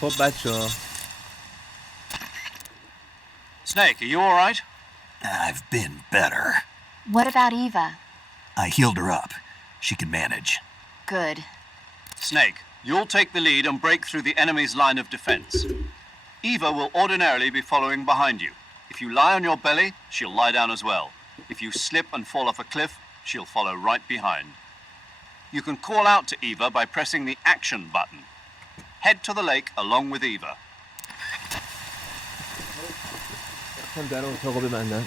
خب بچه‌ها Snake, are you all right? I've been better. What about Eva? I healed her up. She can manage. Good. Snake, you'll take the lead and break through the enemy's line of defense. Eva will ordinarily be following behind you. If you lie on your belly, she'll lie down as well. If you slip and fall off a cliff, she'll follow right behind. You can call out to Eva by pressing the action button. Head to the lake along with Eva. هم در اتاقو ببندن.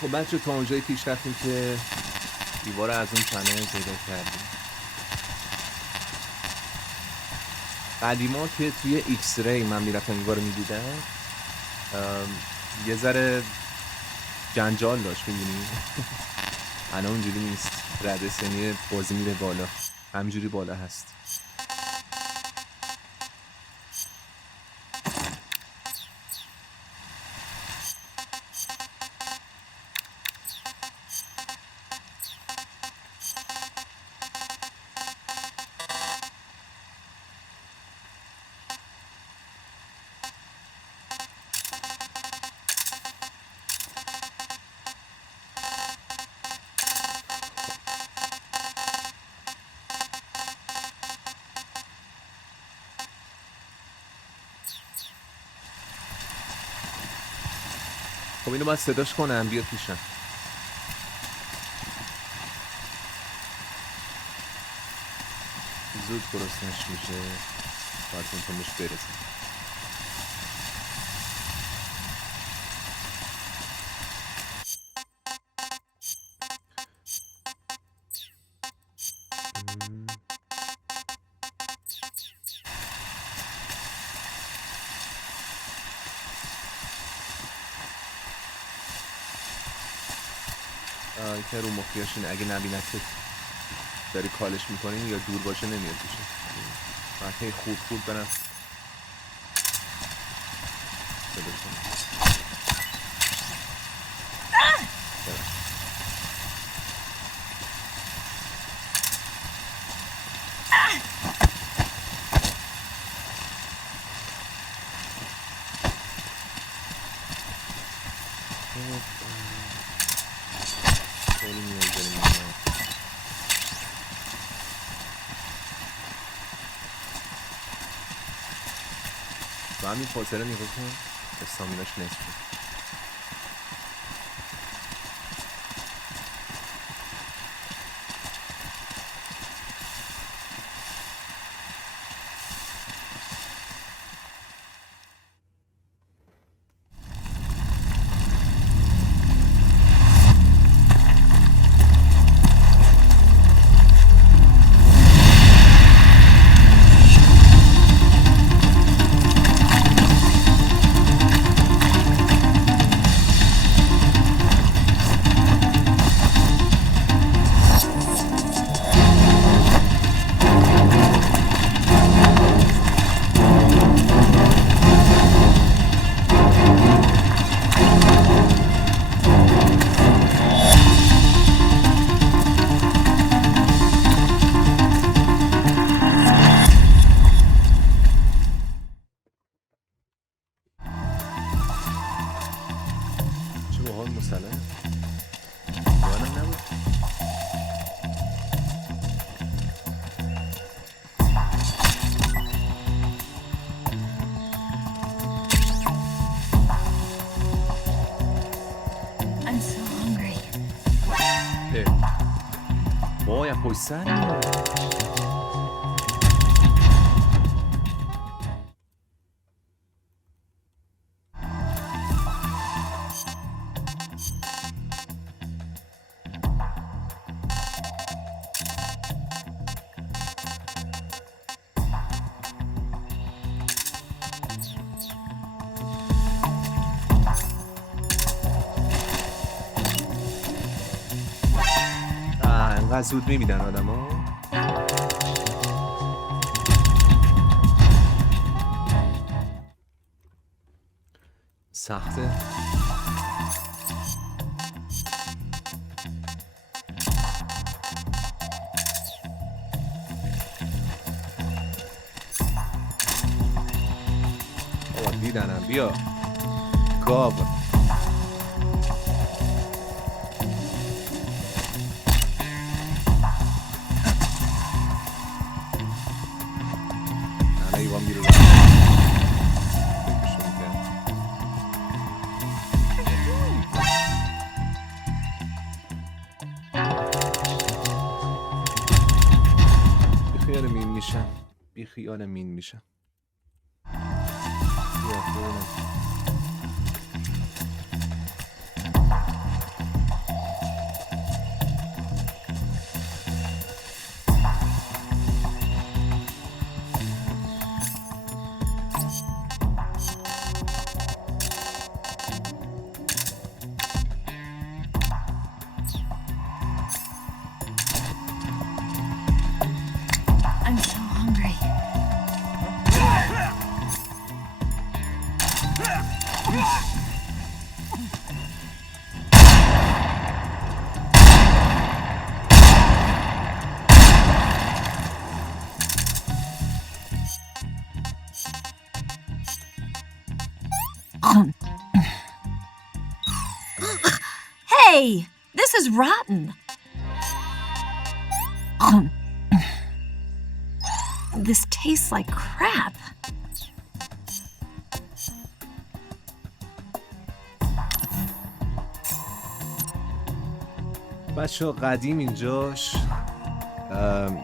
خب بچه تا اونجایی پیش رفتیم که دیوار از اون تنه پیدا کردیم. قدیما که توی ایکس ری من میرفتم این رو میدیدم یه ذره جنجال داشت میدونی. الان اونجوری نیست، رده سنی بازی میره بالا، همینجوری بالا هست. خب اینو باید صداش کنم بیاد پیشم. زود گرسنش میشه، باید اون بهش برسیم. که رو مخیاش اینه اگه نبینتت داری کالش میکنی یا دور باشه نمیاد پیشه. باید خورد خورد برم با همین فاصله نگاه کن استامیناش نصف شد. سر زود میمیدن آدم ها. سخته. میدنم. بیا گاو. نه ایوان میره رو فکرشو میکرد. بیخیال مین میشم. بیخیال مین میشم. بیا ببینم. I'm so hungry. Hey, this is rotten. This tastes like crap. بچه قدیم اینجاش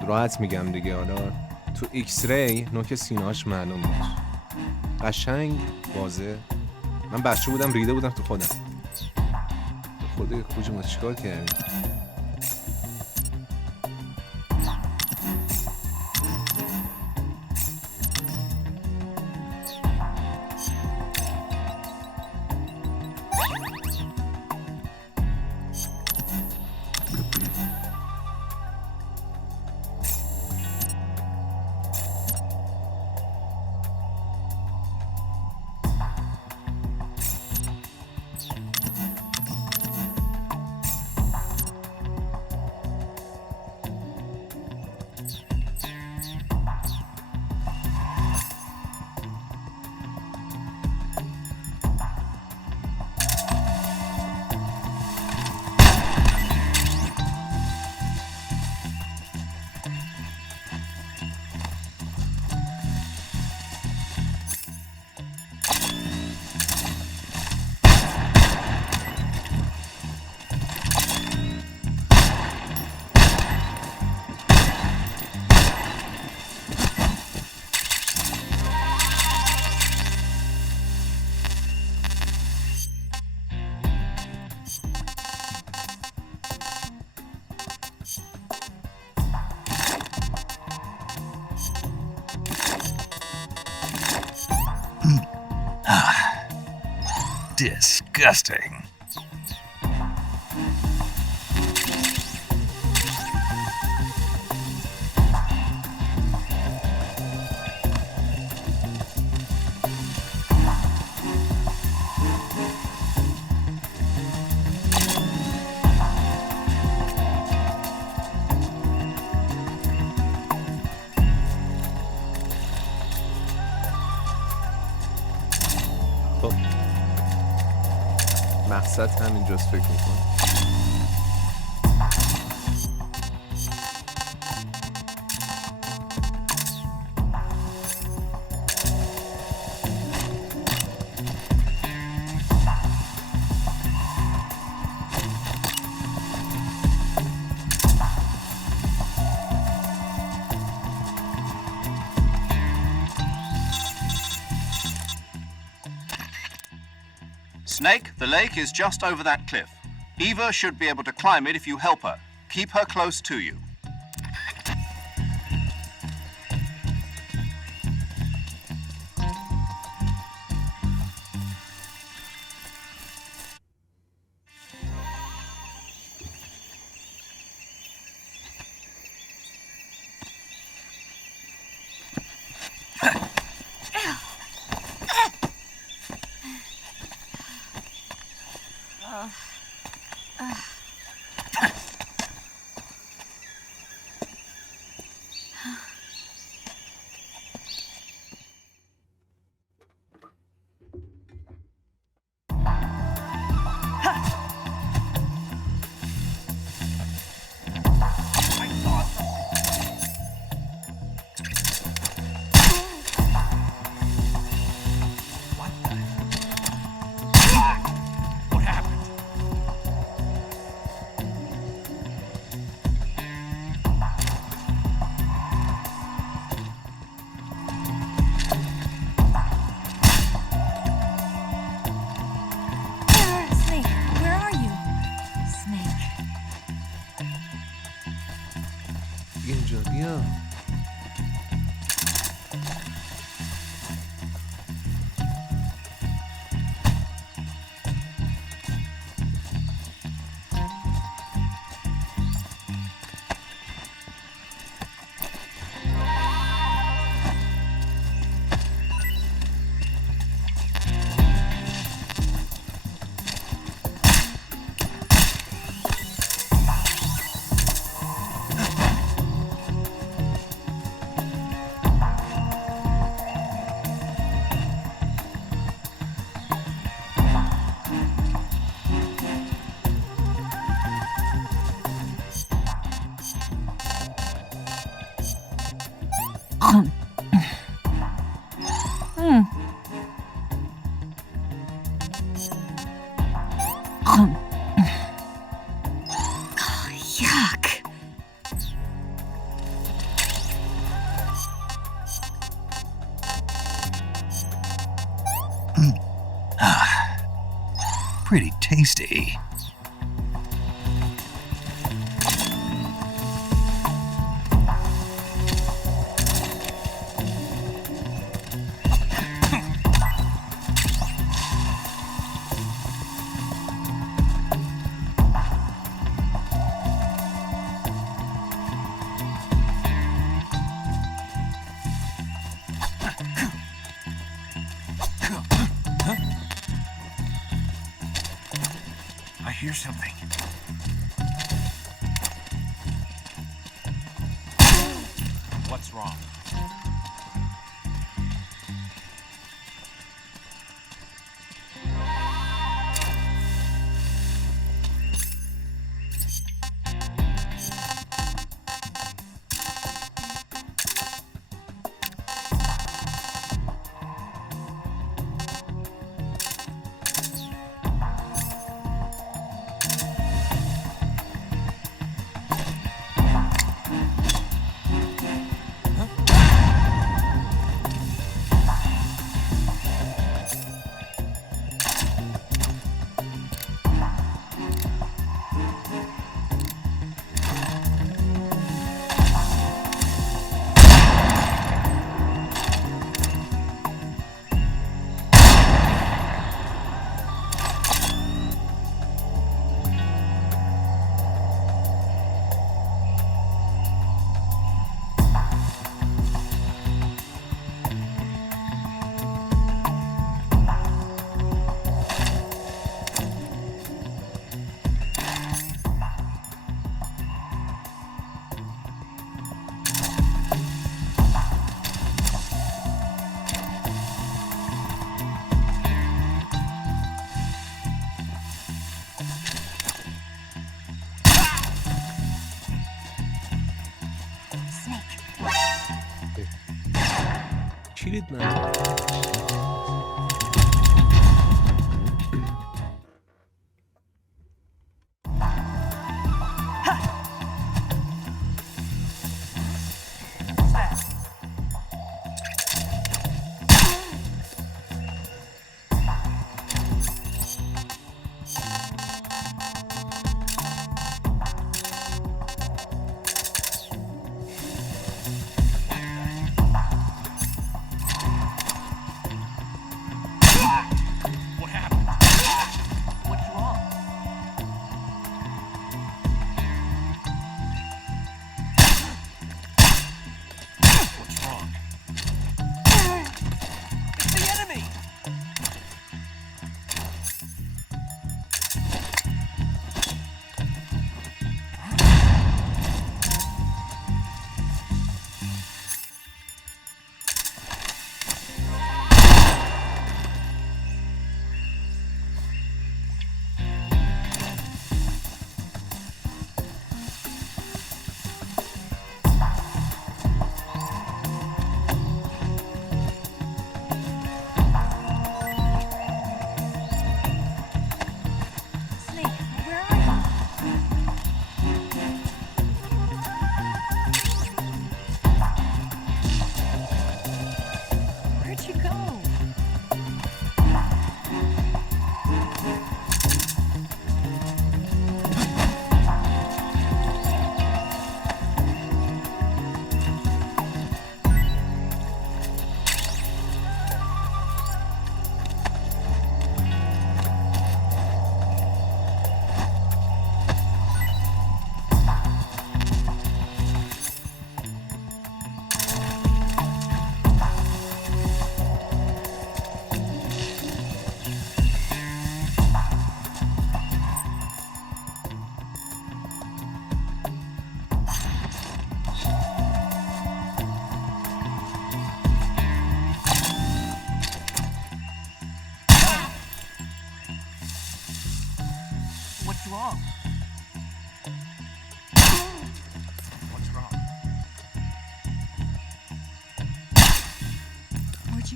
راحت میگم دیگه. حالا تو ایکس ری نوک سینه‌اش معلوم بود، قشنگ واضح. من بچه بودم ریده بودم تو خودم. خدا خوج ما چیکار کردیم؟ Disgusting. خب مقصد همینجاست فکر میکنم. Snake, the lake is just over that cliff. Eva should be able to climb it if you help her. Keep her close to you. اینجا بیا. Yuck. Pretty tasty. I hear something. What's wrong? کلید نداره.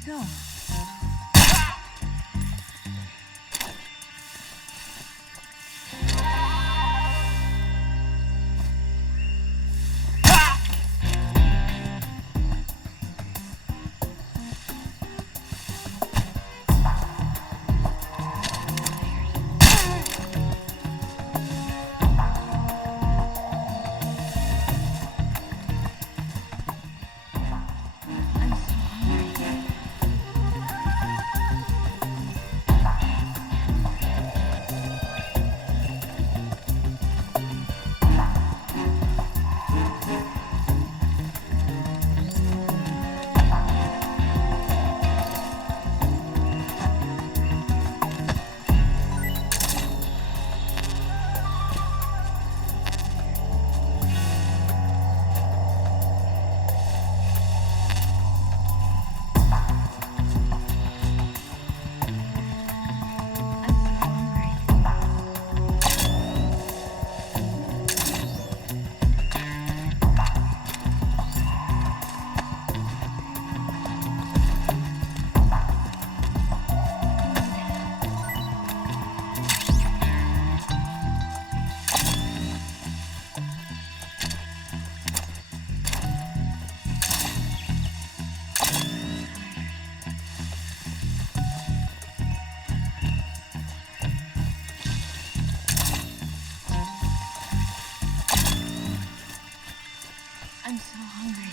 door. I'm so hungry.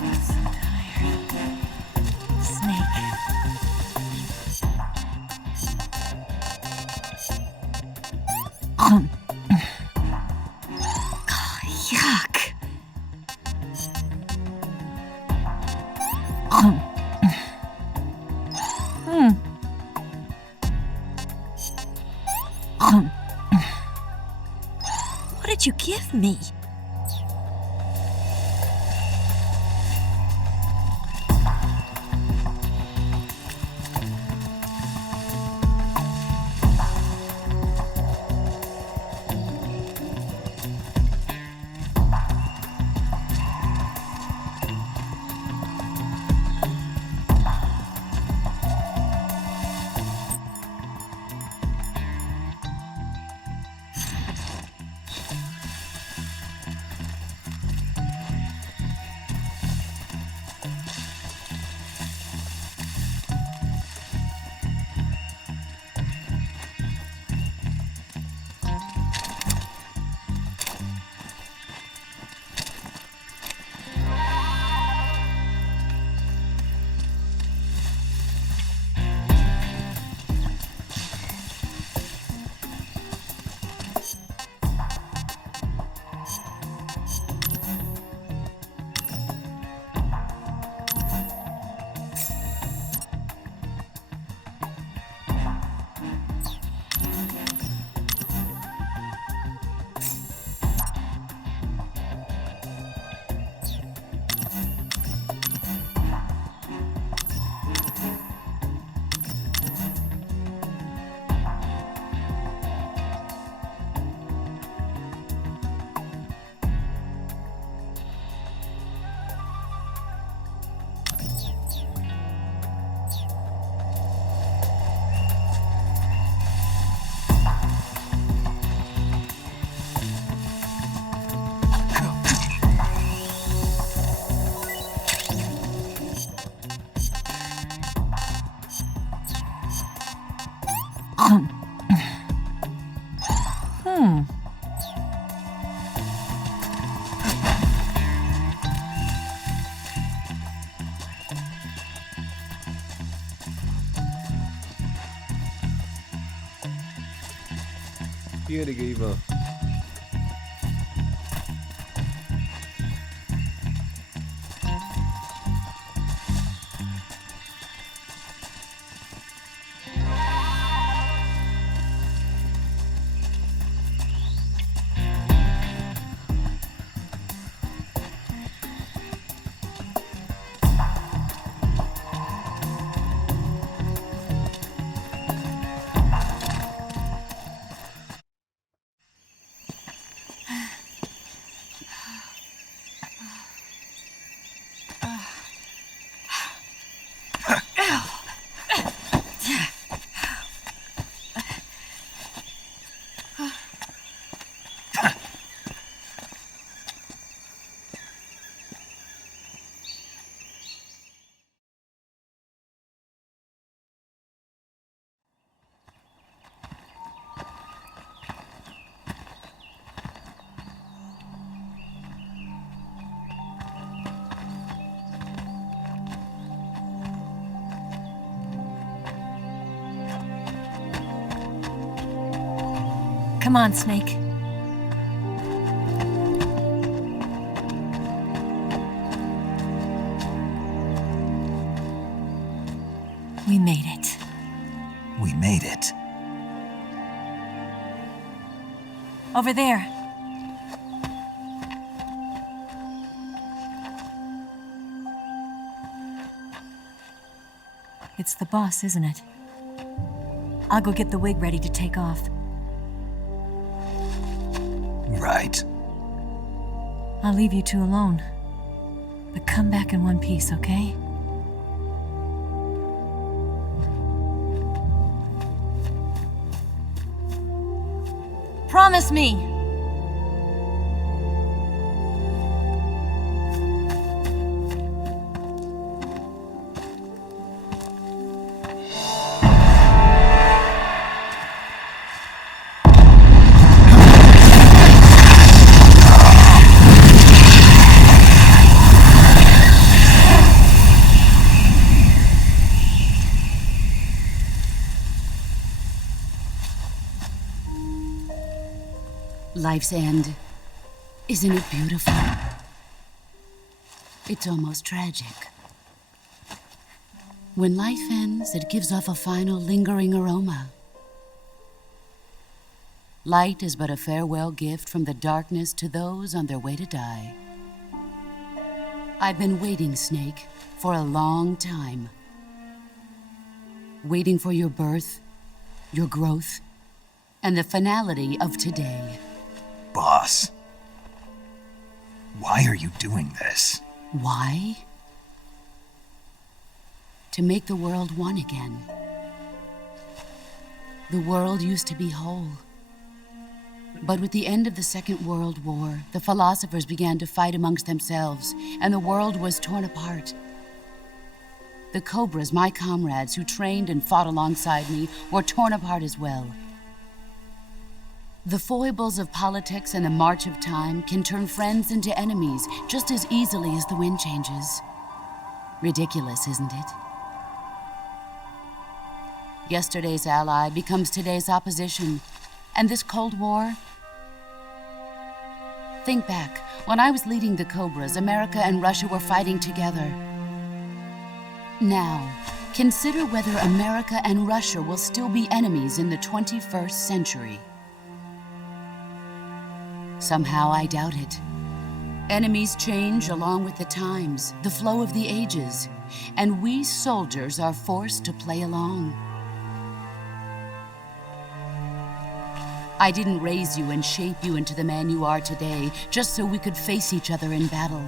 I'm so tired. Snake. Yuck. What did you give me? بیا دیگه ایوا. Come on, Snake. We made it. We made it. Over there. It's the boss, isn't it? I'll go get the wig ready to take off. Right. I'll leave you two alone. But come back in one piece, okay? Promise me! Life's end. Isn't it beautiful? It's almost tragic. When life ends, it gives off a final lingering aroma. Light is but a farewell gift from the darkness to those on their way to die. I've been waiting, Snake, for a long time. Waiting for your birth, your growth, and the finality of today. Boss. Why are you doing this? Why? To make the world one again. The world used to be whole. But with the end of the Second World War, the philosophers began to fight amongst themselves, and the world was torn apart. The Cobras, my comrades who trained and fought alongside me, were torn apart as well. The foibles of politics and the march of time can turn friends into enemies just as easily as the wind changes. Ridiculous, isn't it? Yesterday's ally becomes today's opposition. And this Cold War? Think back. When I was leading the Cobras, America and Russia were fighting together. Now, consider whether America and Russia will still be enemies in the 21st century. Somehow I doubt it. Enemies change along with the times, the flow of the ages, and we soldiers are forced to play along. I didn't raise you and shape you into the man you are today just so we could face each other in battle.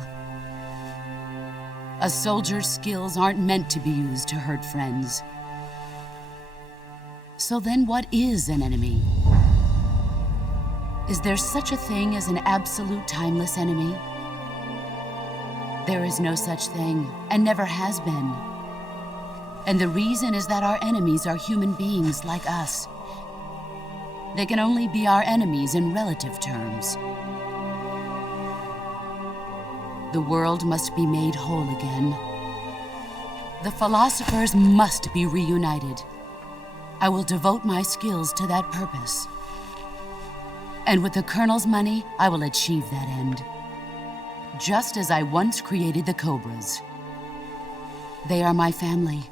A soldier's skills aren't meant to be used to hurt friends. So then what is an enemy? Is there such a thing as an absolute timeless enemy? There is no such thing, and never has been. And the reason is that our enemies are human beings like us. They can only be our enemies in relative terms. The world must be made whole again. The philosophers must be reunited. I will devote my skills to that purpose. And with the Colonel's money, I will achieve that end. Just as I once created the Cobras. They are my family.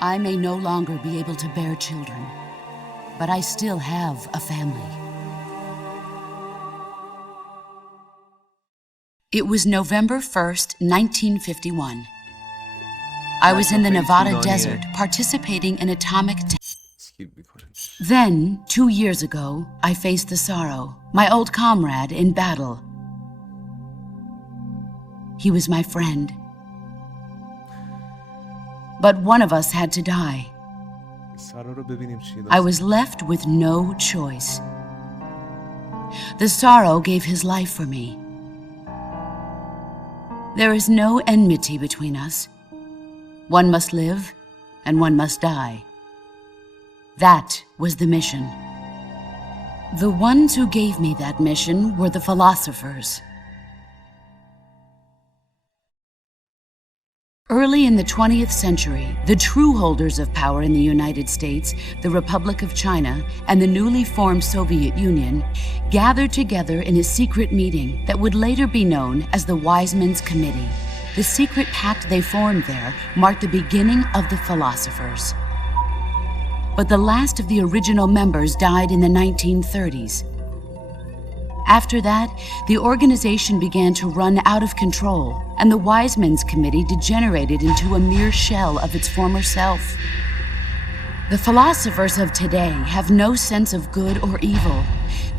I may no longer be able to bear children, but I still have a family. It was November 1st, 1951. I was in the Nevada desert participating in atomic Then, 2 years ago, I faced the Sorrow, my old comrade in battle. He was my friend. But one of us had to die. I was left with no choice. The Sorrow gave his life for me. There is no enmity between us. One must live, and one must die. That was the mission. The ones who gave me that mission were the philosophers. Early in the 20th century, the true holders of power in the United States, the Republic of China, and the newly formed Soviet Union gathered together in a secret meeting that would later be known as the Wise Men's Committee. The secret pact they formed there marked the beginning of the philosophers. But the last of the original members died in the 1930s. After that, the organization began to run out of control, and the Wise Men's Committee degenerated into a mere shell of its former self. The philosophers of today have no sense of good or evil.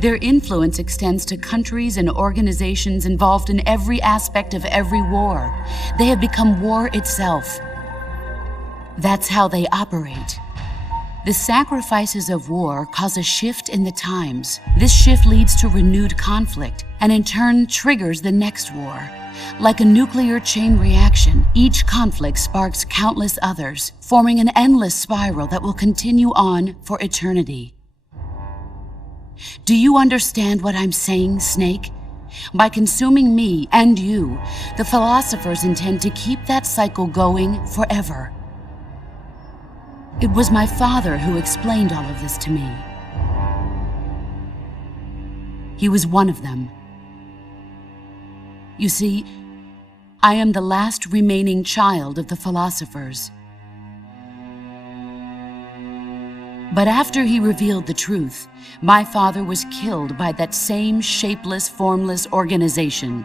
Their influence extends to countries and organizations involved in every aspect of every war. They have become war itself. That's how they operate. The sacrifices of war cause a shift in the times. This shift leads to renewed conflict and in turn triggers the next war. Like a nuclear chain reaction, each conflict sparks countless others, forming an endless spiral that will continue on for eternity. Do you understand what I'm saying, Snake? By consuming me and you, the philosophers intend to keep that cycle going forever. It was my father who explained all of this to me. He was one of them. You see, I am the last remaining child of the philosophers. But after he revealed the truth, my father was killed by that same shapeless, formless organization.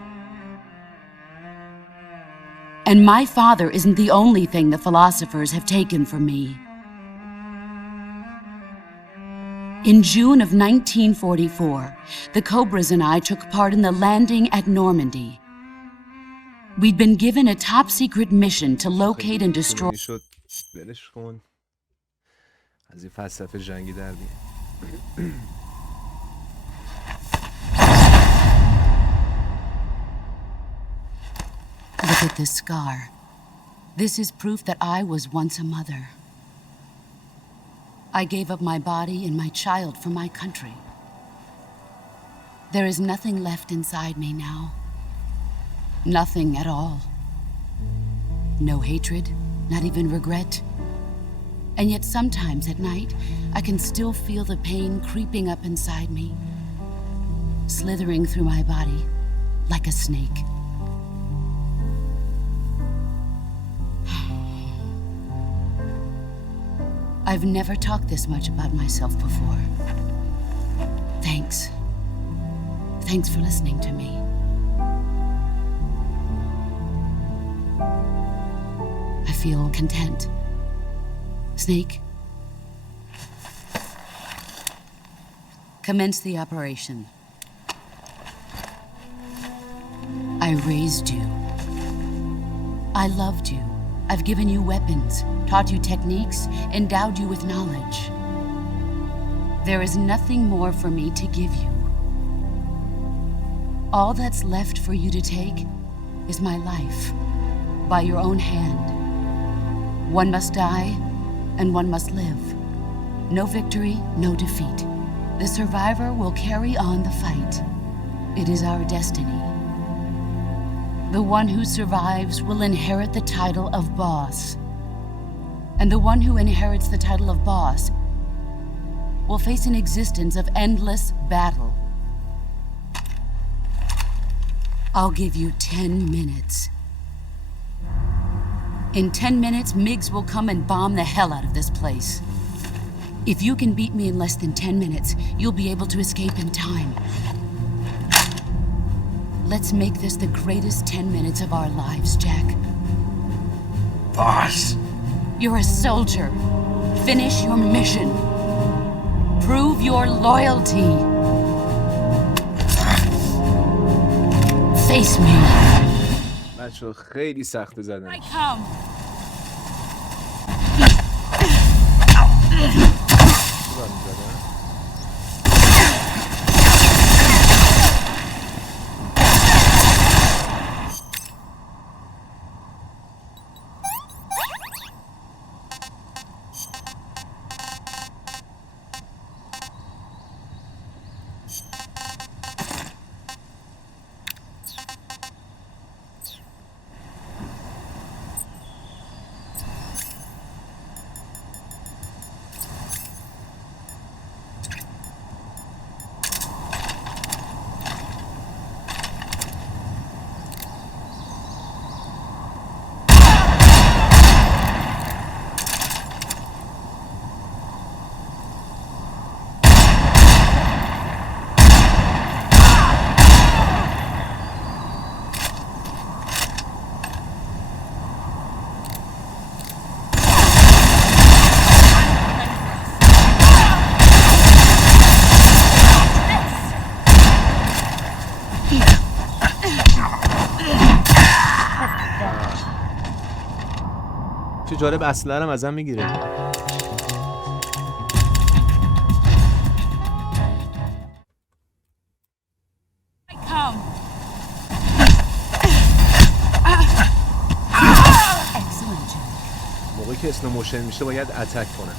And my father isn't the only thing the philosophers have taken from me. In June of 1944, the Cobras and I took part in the landing at Normandy. We'd been given a top-secret mission to locate and destroy... شد ولش کن از این فلسفه جنگی در بیان. Look at this scar. This is proof that I was once a mother. I gave up my body and my child for my country. There is nothing left inside me now. Nothing at all. No hatred, not even regret. And yet sometimes at night, I can still feel the pain creeping up inside me, slithering through my body like a snake. I've never talked this much about myself before. Thanks. Thanks for listening to me. I feel content. Snake, commence the operation. I raised you. I loved you. I've given you weapons, taught you techniques, endowed you with knowledge. There is nothing more for me to give you. All that's left for you to take is my life, by your own hand. One must die, and one must live. No victory, no defeat. The survivor will carry on the fight. It is our destiny. The one who survives will inherit the title of boss. And the one who inherits the title of boss will face an existence of endless battle. I'll give you 10 minutes. In 10 minutes, MiGs will come and bomb the hell out of this place. If you can beat me in less than 10 minutes, you'll be able to escape in time. Let's make this the greatest 10 minutes of our lives, Jack. Boss. You're a soldier. Finish your mission. Prove your loyalty. Face me. بچه خیلی سخت زدن. I come. جالب اسلحه رو ازم میگیره. Come. Excellent, Jack. موقعی که اسلو موشن میشه باید اتک کنم.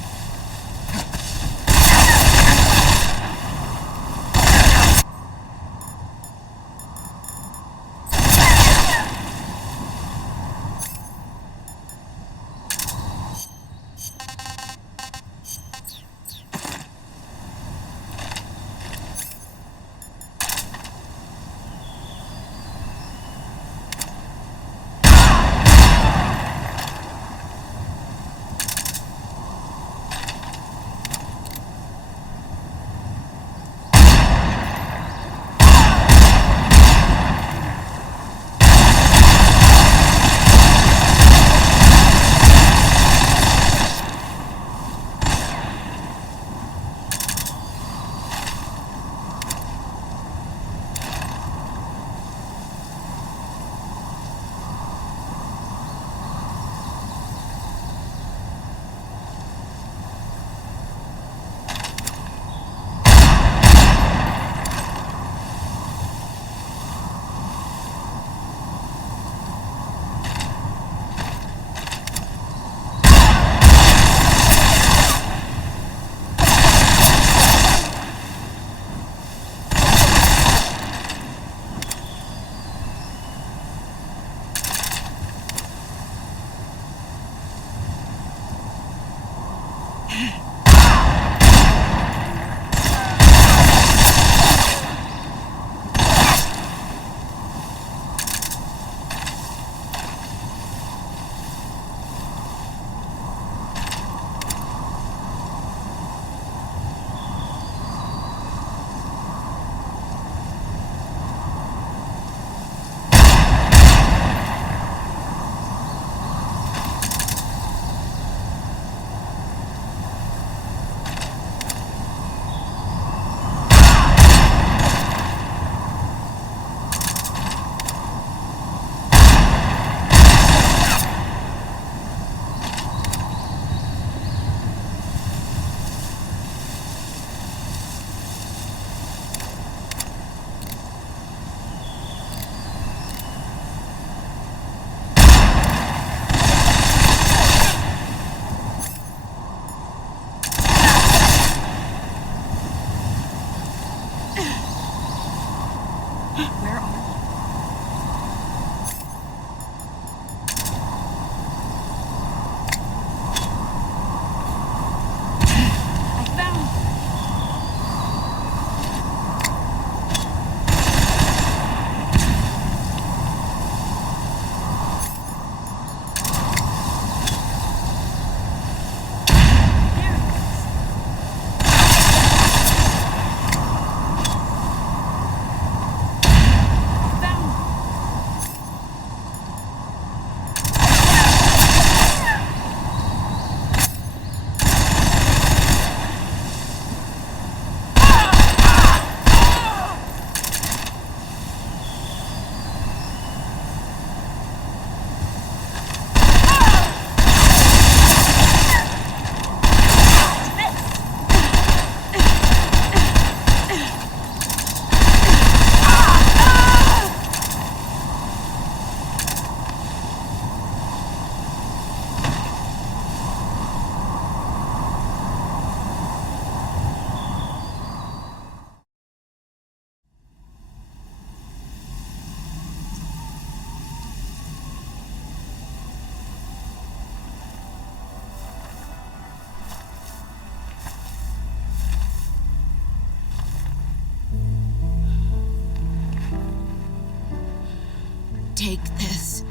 Take this.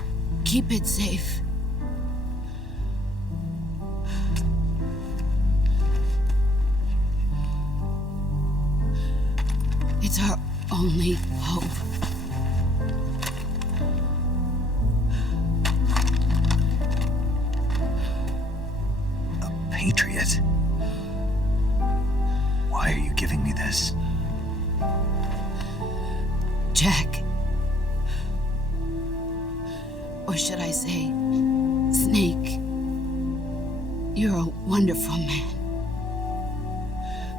Keep it safe. It's our only hope. A patriot? Why are you giving me this? Jack. Or should I say, Snake. You're a wonderful man.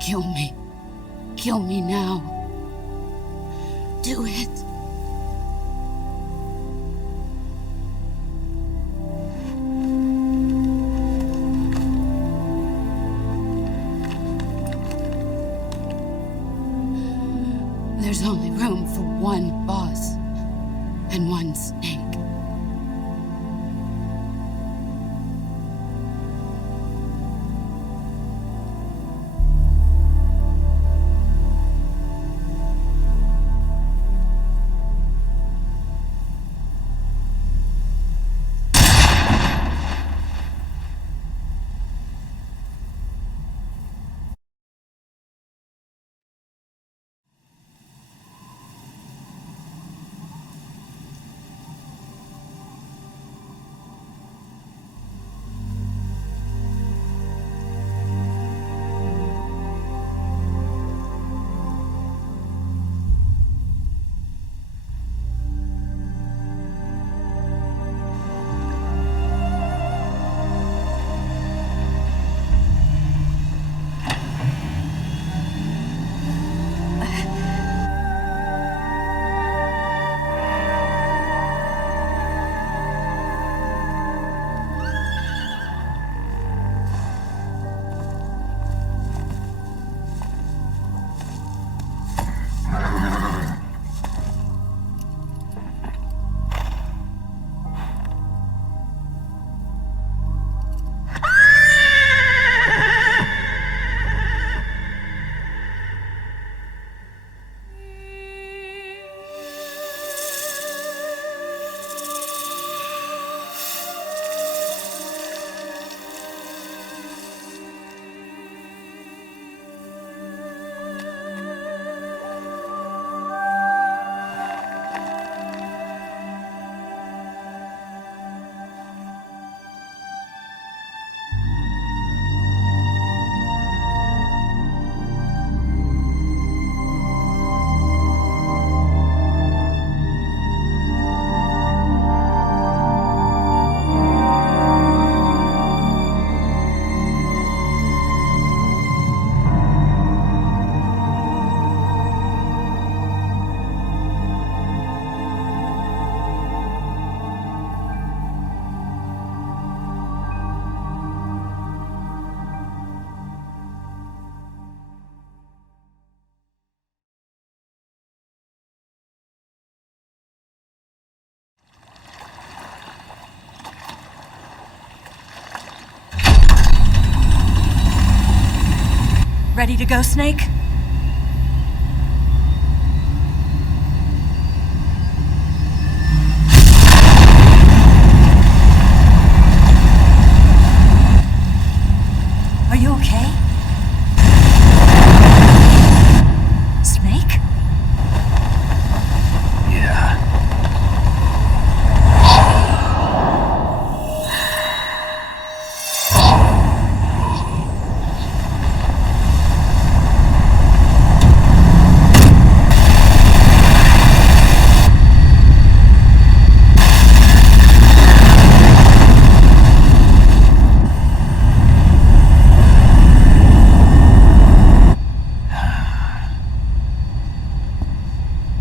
Kill me. Kill me now. Do it. There's only room for one boss and one snake. Ready to go, Snake? Are you okay? Snake? Yeah.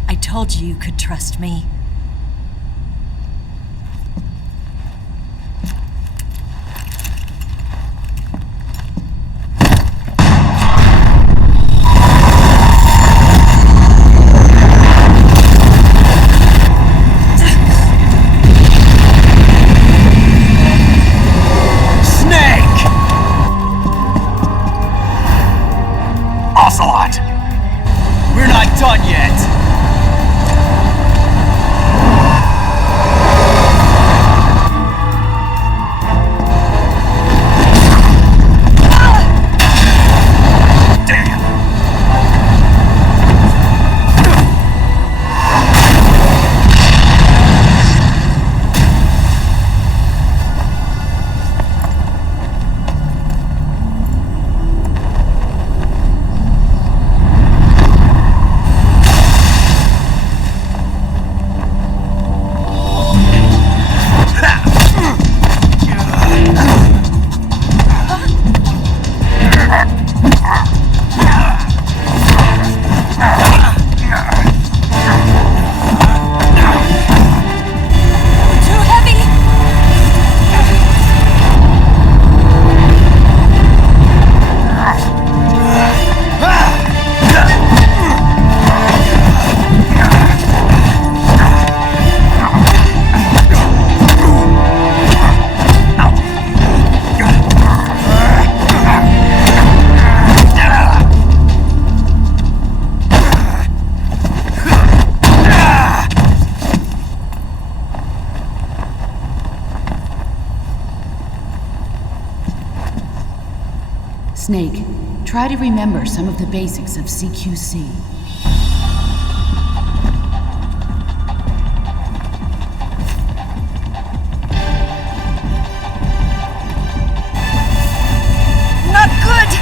I told you you could trust me. Ocelot! We're not done yet! Try to remember some of the basics of CQC. Not good!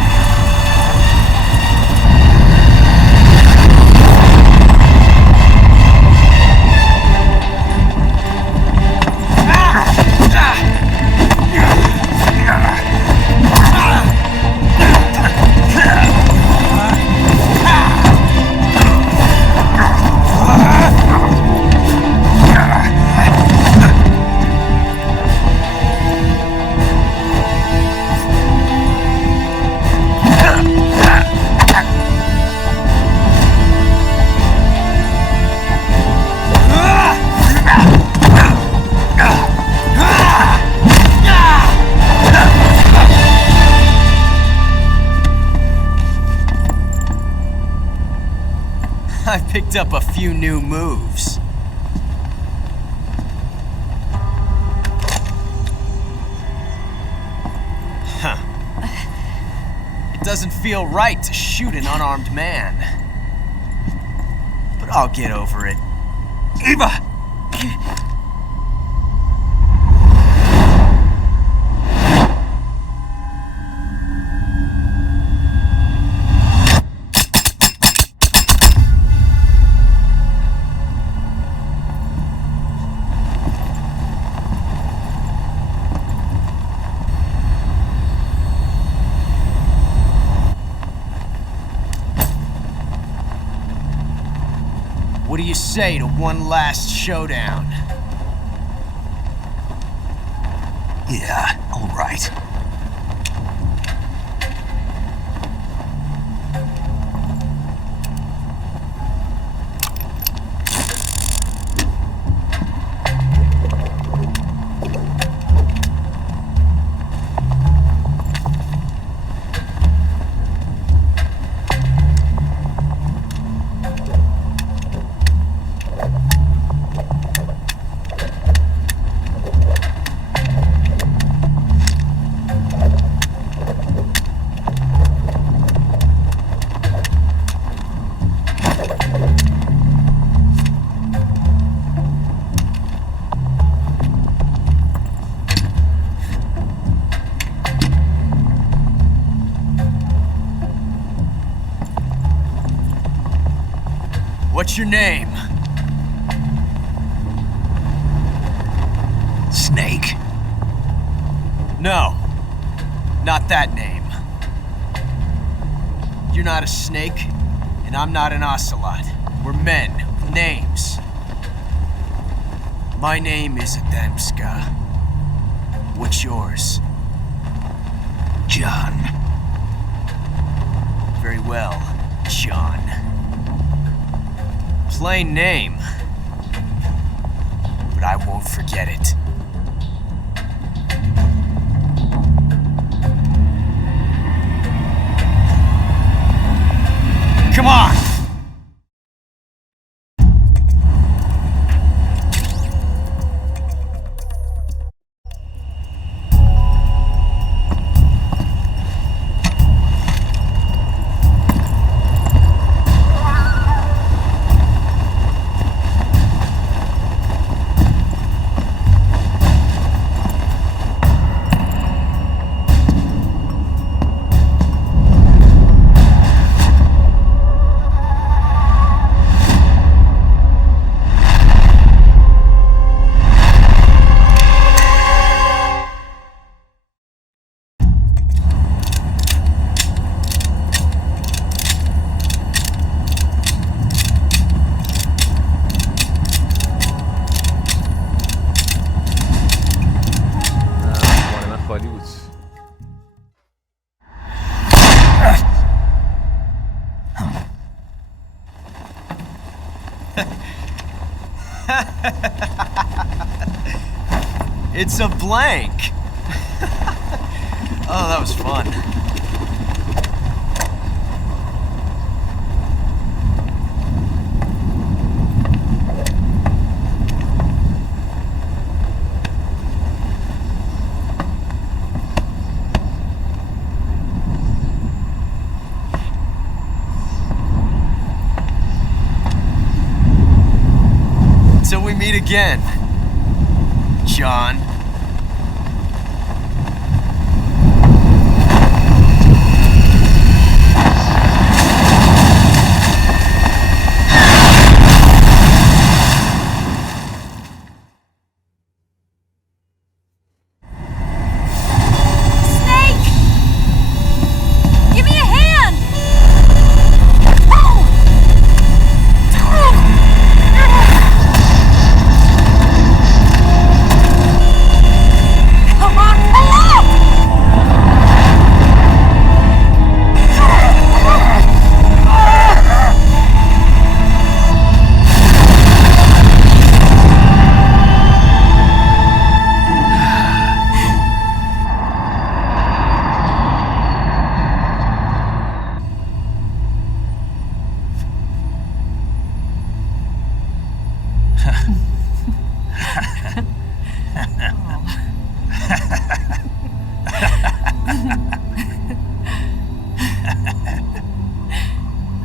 I picked up a few new moves. Huh. It doesn't feel right to shoot an unarmed man. But I'll get over it. Eva! What do you say to one last showdown? Yeah, all right. What's your name? Snake? No, not that name. You're not a snake, and I'm not an ocelot. We're men with names. My name is Adamska. What's yours? John. Very well, John. Plain name, but I won't forget it. Come on! خالی بود. It's a blank. Oh, that was fun. meet again, John.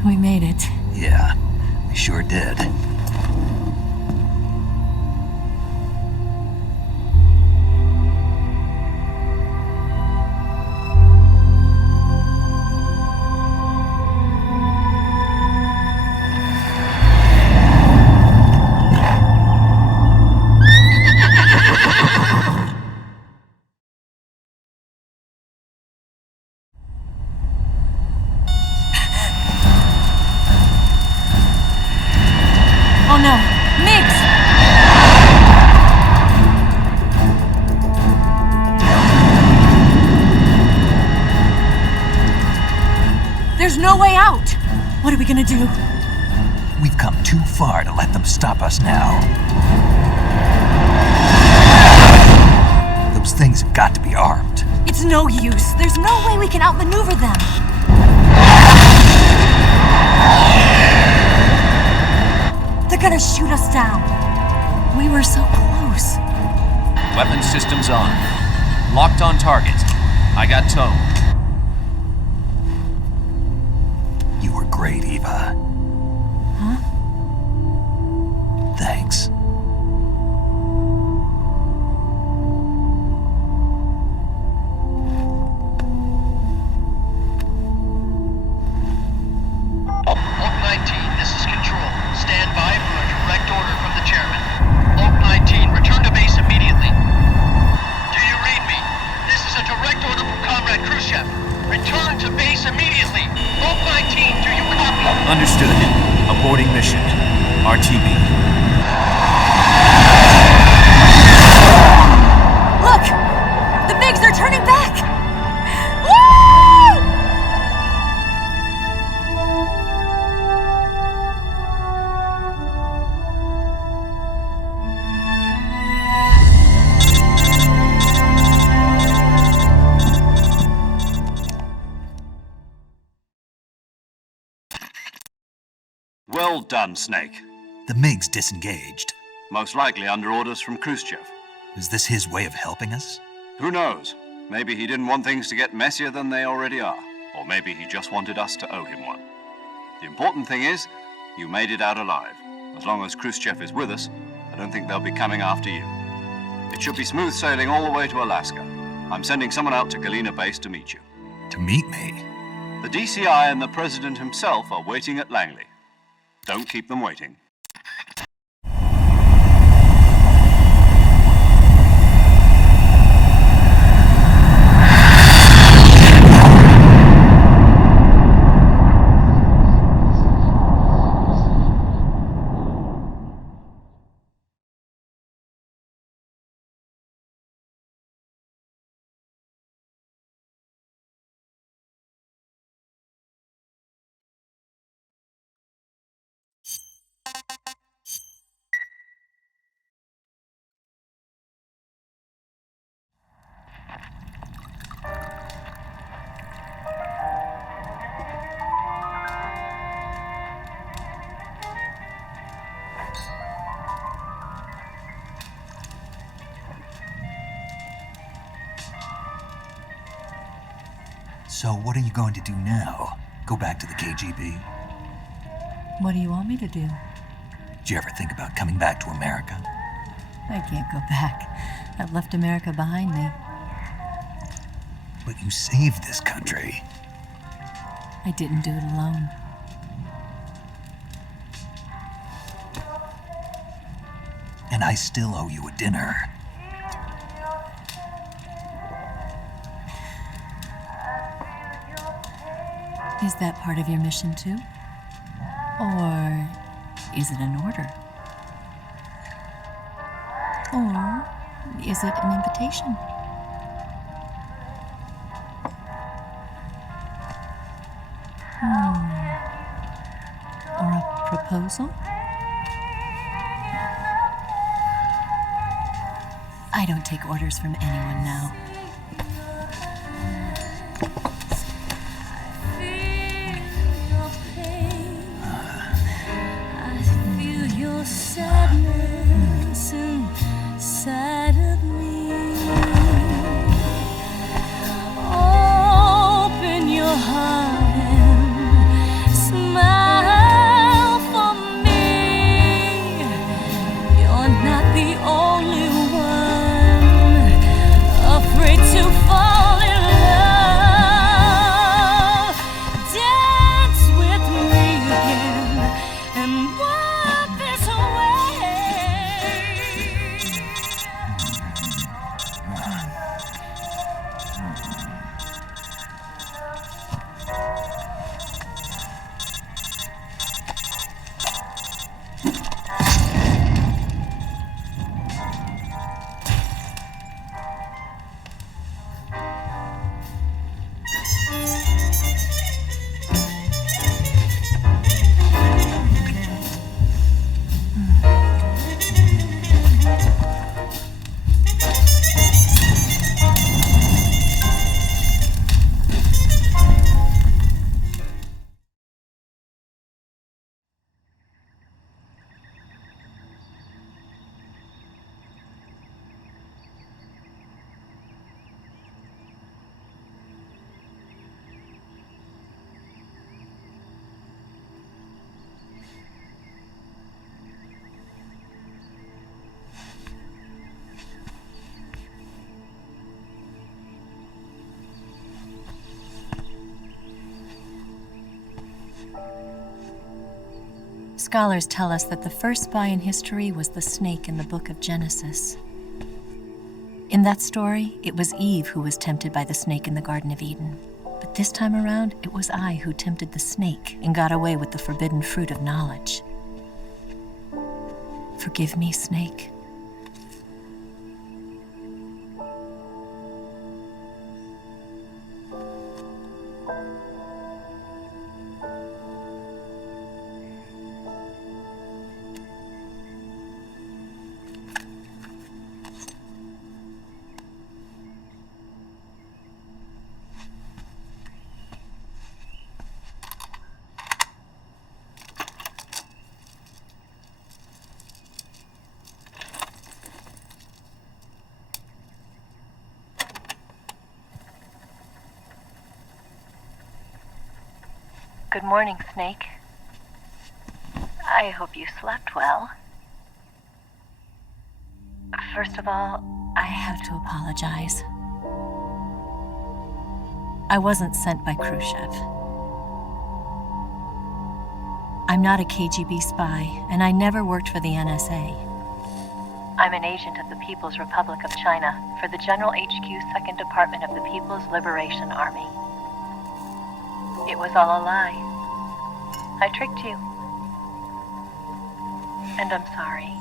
We made it. Yeah, we sure did. Oh no! Migs! There's no way out! What are we gonna do? We've come too far to let them stop us now. Those things have got to be armed. It's no use. There's no way we can outmaneuver them. They're gonna shoot us down. We were so close. Weapon systems on. Locked on target. I got tow. You were great, Eva. Huh? Thanks. Oak 19, this is Control. Stand by for a direct order from the chairman. Oak 19, return to base immediately. Do you read me? This is a direct order from Comrade Khrushchev. Return to base immediately. Oak 19, do you copy? Understood. Aborting mission. RTB. Look! The MiGs are turning back! Woo! Well done, Snake. The MiGs disengaged. Most likely under orders from Khrushchev. Is this his way of helping us? Who knows? Maybe he didn't want things to get messier than they already are. Or maybe he just wanted us to owe him one. The important thing is, you made it out alive. As long as Khrushchev is with us, I don't think they'll be coming after you. It should be smooth sailing all the way to Alaska. I'm sending someone out to Galena Base to meet you. To meet me? The DCI and the President himself are waiting at Langley. Don't keep them waiting. So what are you going to do now? Go back to the KGB? What do you want me to do? Did you ever think about coming back to America? I can't go back. I've left America behind me. But you saved this country. I didn't do it alone. And I still owe you a dinner. Is that part of your mission too? Or is it an order? Or is it an invitation? Or a proposal? I don't take orders from anyone now. Sadness inside of me. Open your heart and smile for me. You're not the only one afraid to fall in love. Dance with me again and walk this way. Scholars tell us that the first spy in history was the snake in the book of Genesis. In that story, it was Eve who was tempted by the snake in the Garden of Eden. But this time around, it was I who tempted the snake and got away with the forbidden fruit of knowledge. Forgive me, snake. Good morning, Snake. I hope you slept well. First of all, I have to apologize. I wasn't sent by Khrushchev. I'm not a KGB spy, and I never worked for the NSA. I'm an agent of the People's Republic of China for the General HQ 2nd Department of the People's Liberation Army. It was all a lie. I tricked you. And I'm sorry.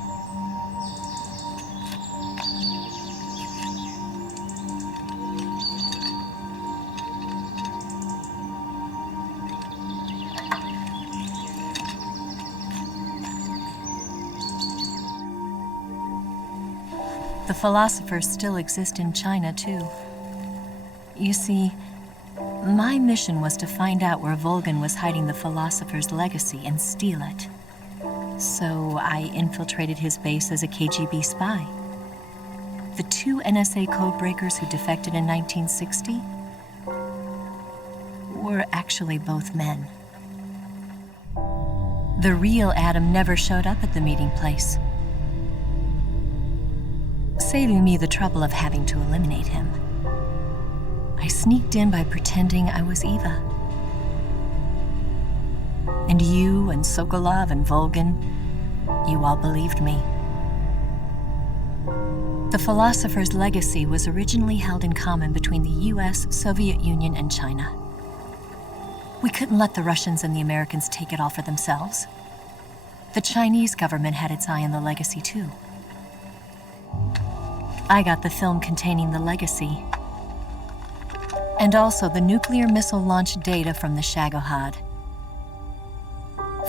The philosophers still exist in China, too. You see, my mission was to find out where Volgan was hiding the philosopher's legacy and steal it. So I infiltrated his base as a KGB spy. The 2 NSA codebreakers who defected in 1960 were actually both men. The real Adam never showed up at the meeting place, saving me the trouble of having to eliminate him. I sneaked in by pretending I was Eva. And you and Sokolov and Volgan, you all believed me. The philosopher's legacy was originally held in common between the US, Soviet Union, and China. We couldn't let the Russians and the Americans take it all for themselves. The Chinese government had its eye on the legacy too. I got the film containing the legacy, and also the nuclear missile launch data from the Shagohod.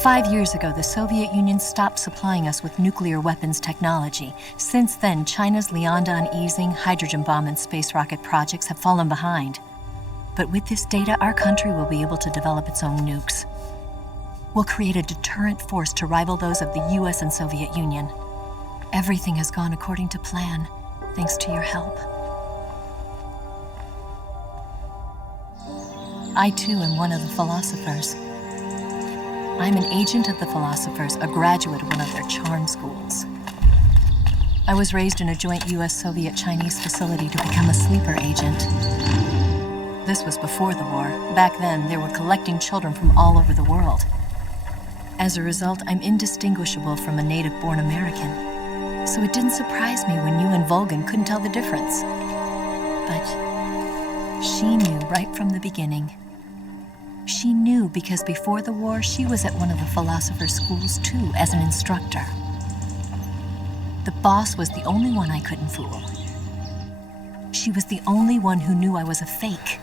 5 years ago, the Soviet Union stopped supplying us with nuclear weapons technology. Since then, China's Liaodong easing, hydrogen bomb, and space rocket projects have fallen behind. But with this data, our country will be able to develop its own nukes. We'll create a deterrent force to rival those of the US and Soviet Union. Everything has gone according to plan, thanks to your help. I too am one of the philosophers. I'm an agent of the philosophers, a graduate of one of their charm schools. I was raised in a joint US-Soviet-Chinese facility to become a sleeper agent. This was before the war. Back then, they were collecting children from all over the world. As a result, I'm indistinguishable from a native-born American. So it didn't surprise me when you and Volgan couldn't tell the difference. But she knew right from the beginning. She knew because before the war, she was at one of the philosopher's schools too, as an instructor. The boss was the only one I couldn't fool. She was the only one who knew I was a fake.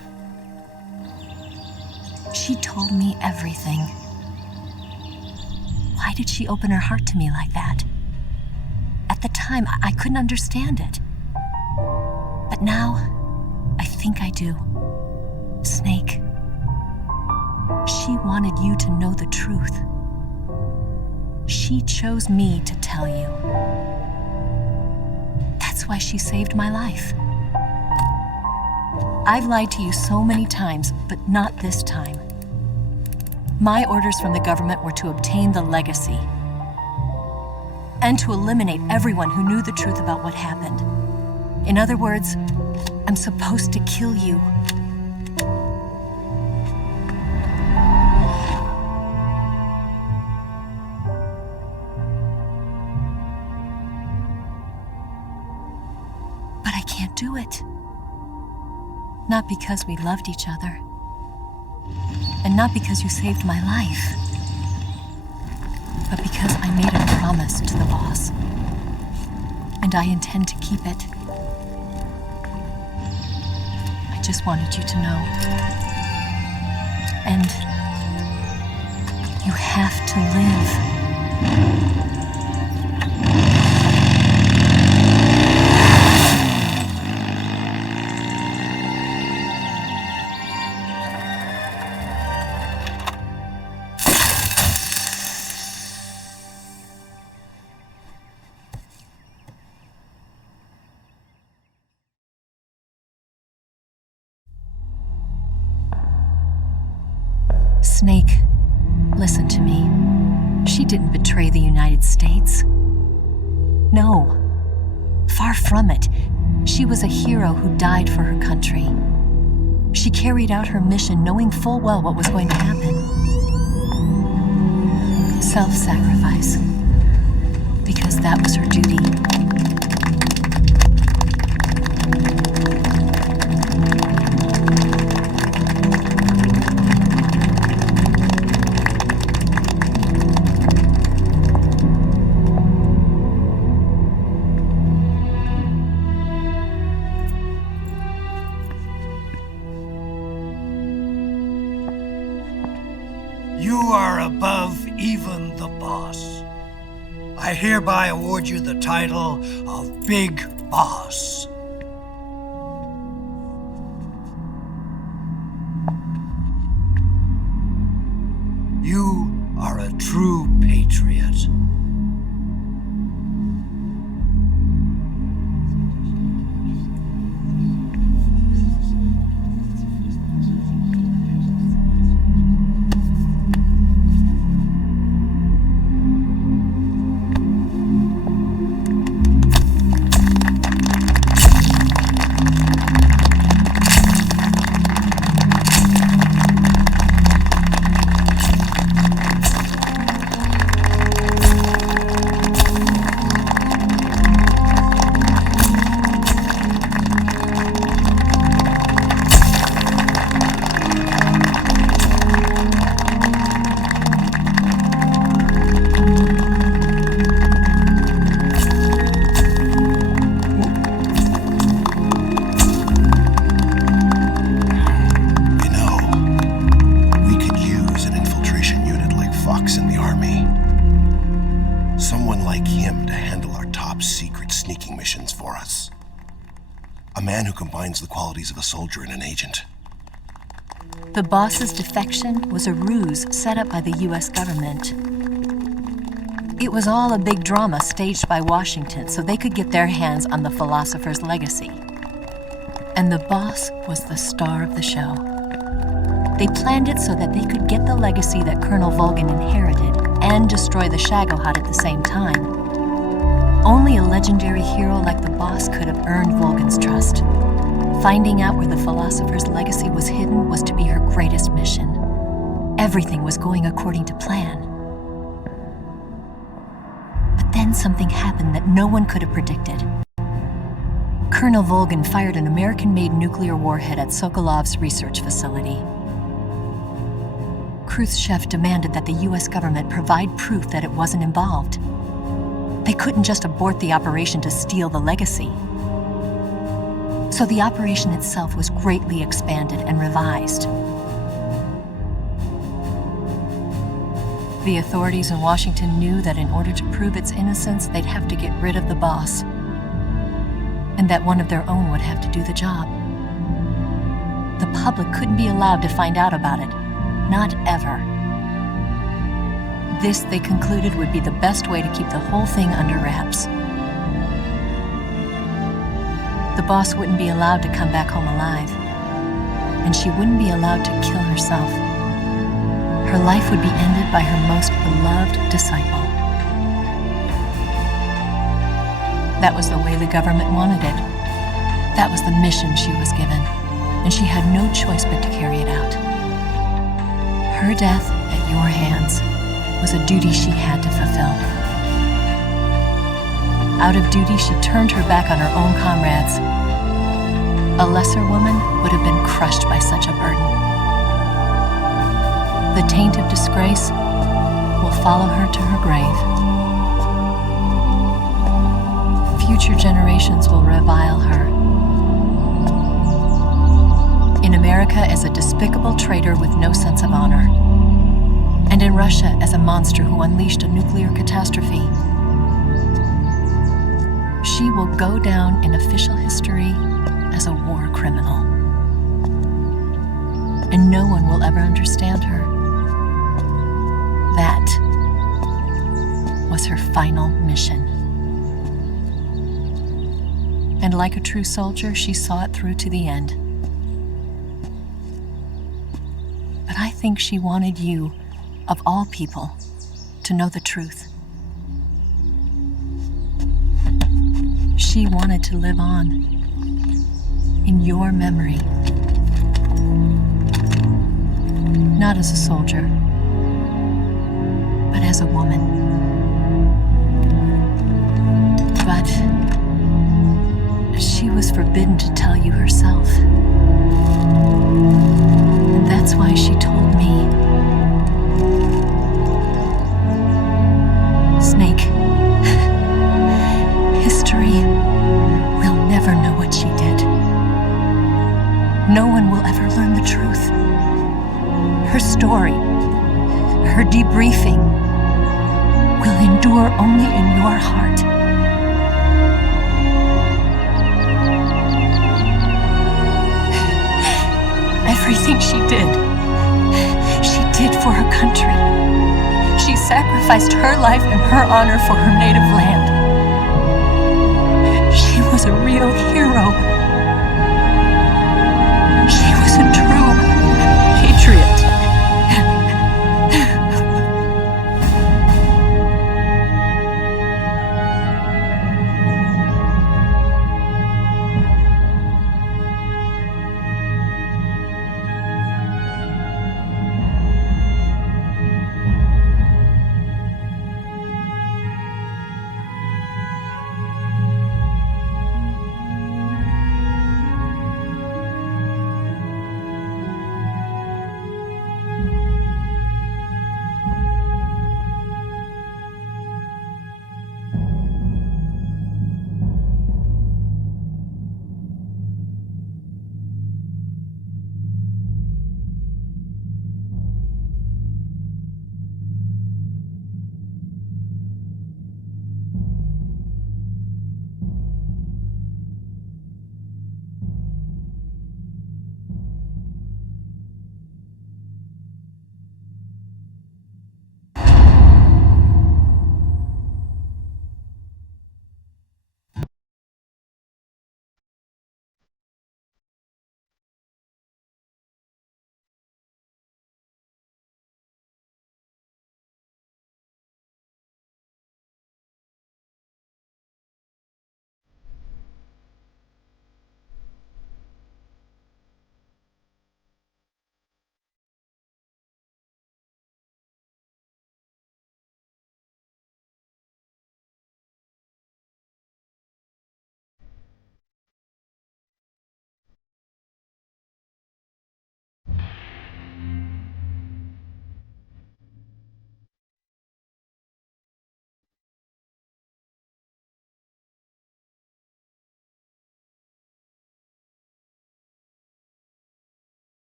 She told me everything. Why did she open her heart to me like that? At the time, I couldn't understand it. But now, I think I do. Snake. She wanted you to know the truth. She chose me to tell you. That's why she saved my life. I've lied to you so many times, but not this time. My orders from the government were to obtain the legacy and to eliminate everyone who knew the truth about what happened. In other words, I'm supposed to kill you. But I can't do it. Not because we loved each other, and not because you saved my life, but because I made a promise to the boss, and I intend to keep it. I just wanted you to know. And you have to live. Snake, listen to me. She didn't betray the United States. No, far from it. She was a hero who died for her country. She carried out her mission knowing full well what was going to happen. Self-sacrifice. Because that was her duty. You are above even the boss. I hereby award you the title of Big Boss. You are a true patriot. A man who combines the qualities of a soldier and an agent. The boss's defection was a ruse set up by the US government. It was all a big drama staged by Washington so they could get their hands on the philosopher's legacy. And the boss was the star of the show. They planned it so that they could get the legacy that Colonel Volgin inherited and destroy the Shagohod at the same time. Only a legendary hero like the boss could have earned Volgin's trust. Finding out where the philosopher's legacy was hidden was to be her greatest mission. Everything was going according to plan. But then something happened that no one could have predicted. Colonel Volgin fired an American-made nuclear warhead at Sokolov's research facility. Khrushchev demanded that the US government provide proof that it wasn't involved. They couldn't just abort the operation to steal the legacy. So the operation itself was greatly expanded and revised. The authorities in Washington knew that in order to prove its innocence, they'd have to get rid of the boss, and that one of their own would have to do the job. The public couldn't be allowed to find out about it, not ever. This, they concluded, would be the best way to keep the whole thing under wraps. The boss wouldn't be allowed to come back home alive, and she wouldn't be allowed to kill herself. Her life would be ended by her most beloved disciple. That was the way the government wanted it. That was the mission she was given, and she had no choice but to carry it out. Her death at your hands was a duty she had to fulfill. Out of duty, she turned her back on her own comrades. A lesser woman would have been crushed by such a burden. The taint of disgrace will follow her to her grave. Future generations will revile her. In America as a despicable traitor with no sense of honor. And in Russia as a monster who unleashed a nuclear catastrophe. She will go down in official history as a war criminal. And no one will ever understand her. That was her final mission. And like a true soldier, she saw it through to the end. But I think she wanted you, of all people, to know the truth. She wanted to live on in your memory. Not as a soldier, but as a woman. But she was forbidden to tell you herself. And that's why she told me. Snake, history will never know what she did. No one will ever learn the truth. Her story, her debriefing, will endure only in your heart. Everything she did for her country. She sacrificed her life and her honor for her native land. She was a real hero. She was a true patriot.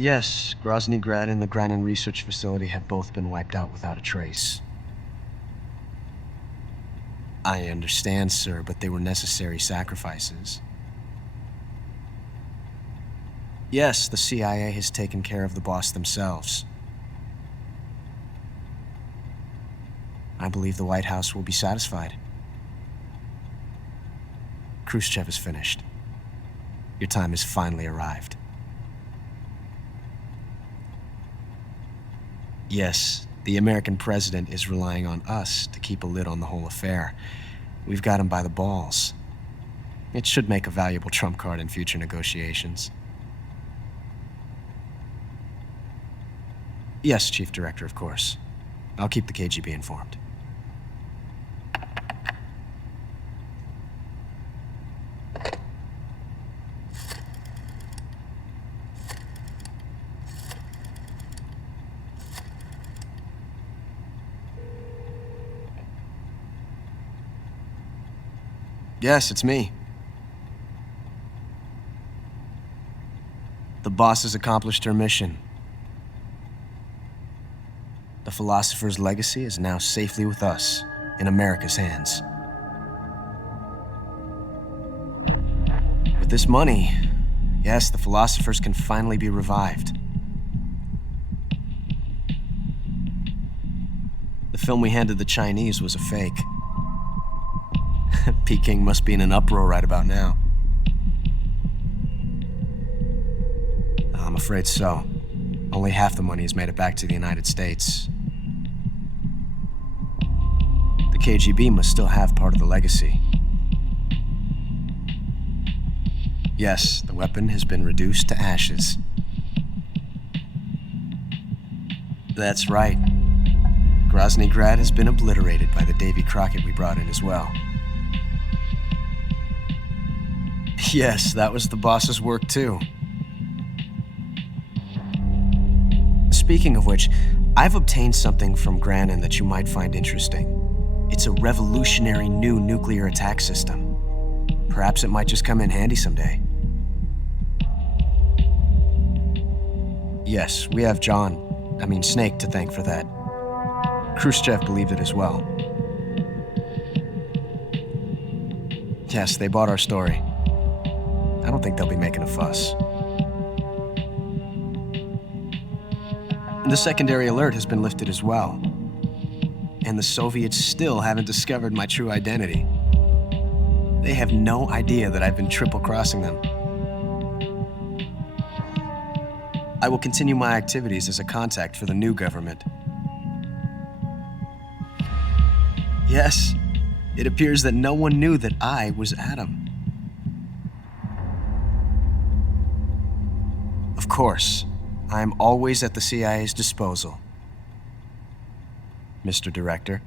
Yes, Grozny Grad and the Granin Research Facility have both been wiped out without a trace. I understand, sir, but they were necessary sacrifices. Yes, the CIA has taken care of the boss themselves. I believe the White House will be satisfied. Khrushchev is finished. Your time has finally arrived. Yes, the American president is relying on us to keep a lid on the whole affair. We've got him by the balls. It should make a valuable trump card in future negotiations. Yes, Chief Director, of course. I'll keep the KGB informed. Yes, it's me. The boss has accomplished her mission. The philosopher's legacy is now safely with us, in America's hands. With this money, yes, the philosophers can finally be revived. The film we handed the Chinese was a fake. Peking must be in an uproar right about now. I'm afraid so. Only half the money has made it back to the United States. The KGB must still have part of the legacy. Yes, the weapon has been reduced to ashes. That's right. Grozny Grad has been obliterated by the Davy Crockett we brought in as well. Yes, that was the boss's work too. Speaking of which, I've obtained something from Granin that you might find interesting. It's a revolutionary new nuclear attack system. Perhaps it might just come in handy someday. Yes, we have Snake to thank for that. Khrushchev believed it as well. Yes, they bought our story. I don't think they'll be making a fuss. The secondary alert has been lifted as well. And the Soviets still haven't discovered my true identity. They have no idea that I've been triple-crossing them. I will continue my activities as a contact for the new government. Yes, it appears that no one knew that I was Adam. Of course, I am always at the CIA's disposal, Mr. Director.